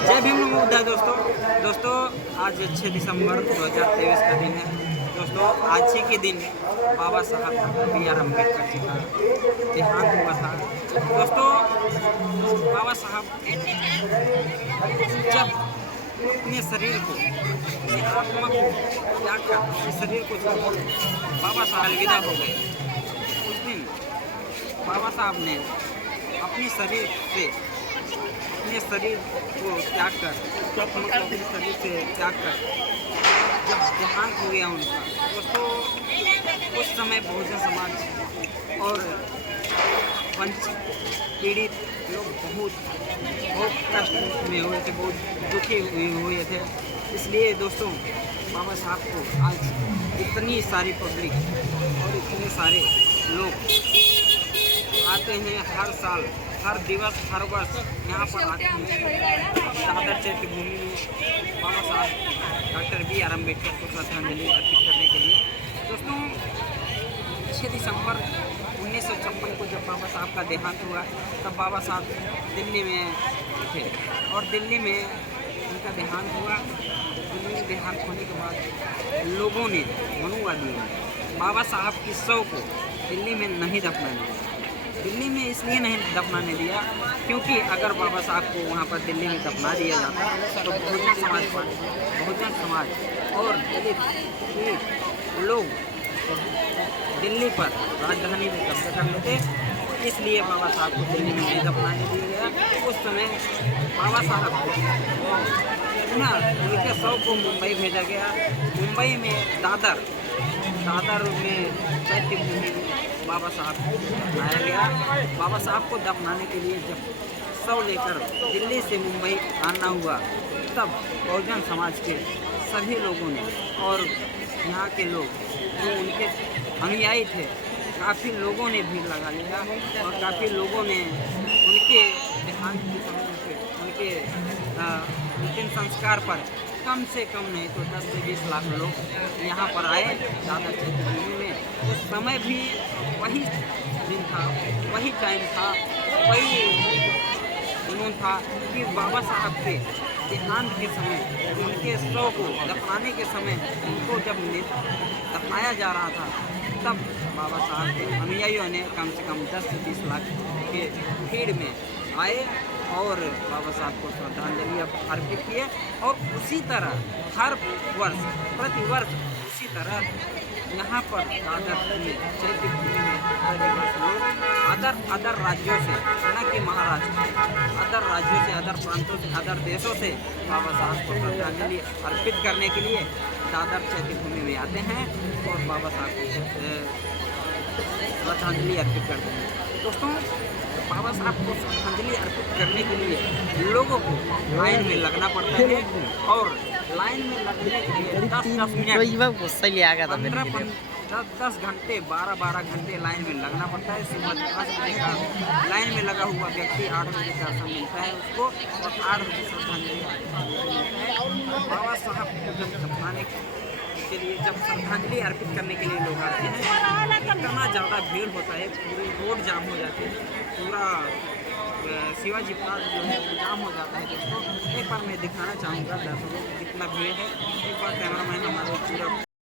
जय भीम नमो बुद्धाय दोस्तों आज 6 दिसंबर 2023 का दिन है। दोस्तों आज ही के दिन बाबा साहब बी.आर. अम्बेडकर जी का देहांत हुआ था। दोस्तों बाबा साहब जब अपने शरीर को, अपनी आत्मा को त्याग कर अपने शरीर को छोड़ बाबा साहब अलविदा हो गए, उस दिन बाबा साहब ने अपने शरीर को त्याग कर अपने शरीर से त्याग कर जब देहांत हो गया उनका, दोस्तों उस समय बहुजन समाज और वंचित पीड़ित लोग बहुत कष्ट में हुए थे, बहुत दुखी हुए थे। इसलिए दोस्तों बाबा साहब को आज इतनी सारी पब्लिक और इतने सारे लोग आते हैं, हर साल, हर दिवस, हर वर्ष यहाँ पर आते हैं दादर चैत्य भूमि में बाबा साहब डॉक्टर बी.आर. अम्बेडकर को श्रद्धांजलि अर्पित करने के लिए। दोस्तों 6 दिसंबर 1956 को जब बाबा साहब का देहांत हुआ, तब बाबा साहब दिल्ली में थे और दिल्ली में उनका देहांत हुआ। दिल्ली में देहांत होने के बाद लोगों ने, मनुवादियों ने बाबा साहब की शव को दिल्ली में नहीं दफनाने दिया। दिल्ली में इसलिए नहीं दफनाने दिया क्योंकि अगर बाबा साहब को वहाँ पर दिल्ली में दफना दिया जाता तो बहुजन समाज और दलित लोग दिल्ली पर राजधानी में कब्जा कर लेते। इसलिए बाबा साहब को दिल्ली में नहीं दफनाने दिया गया। उस समय बाबा साहब को उनके शव को मुंबई भेजा गया। मुंबई में दादर में चैत्य भूमि में बाबा साहब को दफनाया गया। बाबा साहब को दफनाने के लिए जब शव लेकर दिल्ली से मुंबई आना हुआ, तब बहुजन समाज के सभी लोगों ने और यहाँ के लोग जो उनके अनुयायी थे, काफ़ी लोगों ने भीड़ लगा लिया और काफ़ी लोगों ने उनके देहांत के समय पे उनके अंतिम संस्कार पर कम से कम नहीं तो 10 से 20 लाख लोग यहाँ पर आए दादर चैत्य भूमि में। उस समय भी वही दिन था, वही टाइम था, वही जुनून था कि बाबा साहब के देहांत के समय, उनके शव को दफनाने के समय, उनको जब दफनाया जा रहा था, तब बाबा साहब के अनुयायियों ने कम से कम 10 से 20 लाख के भीड़ में आए और बाबा साहब को श्रद्धांजलि अर्पित किए। और उसी तरह हर वर्ष, प्रति वर्ष उसी तरह यहाँ पर दादर चैत्य भूमि में प्रतिवर्ष लोग अदर राज्यों से, न कि महाराष्ट्र, अदर राज्यों से, अदर प्रांतों से, अदर देशों से बाबा साहब को श्रद्धांजलि अर्पित करने के लिए दादर चैत्य भूमि में आते हैं और बाबा साहब को श्रद्धांजलि अर्पित करते हैं। दोस्तों बाबा साहब को श्रद्धांजलि अर्पित करने के लिए लोगों को लाइन में लगना पड़ता है और लाइन में लगने के लिए 10-10 मिनट, 10 घंटे, 12 घंटे लाइन में लगना पड़ता है। सुबह 10 बजे का लाइन में लगा हुआ व्यक्ति 8 बजे का समय मिलता है उसको और 8 बजे श्रद्धांजलि बाबा साहब को जब दफनाने के लिए, जब श्रद्धांजलि अर्पित करने के लिए लोग आते हैं, इतना ज़्यादा भीड़ होता है, पूरे रोड जाम हो जाते हैं, पूरा शिवाजी पार्क जो है वो जाम हो जाता है। दोस्तों एक बार मैं दिखाना चाहूँगा दर्शकों को कितना भीड़ है। एक बार कैमरामैन हमारे पूरा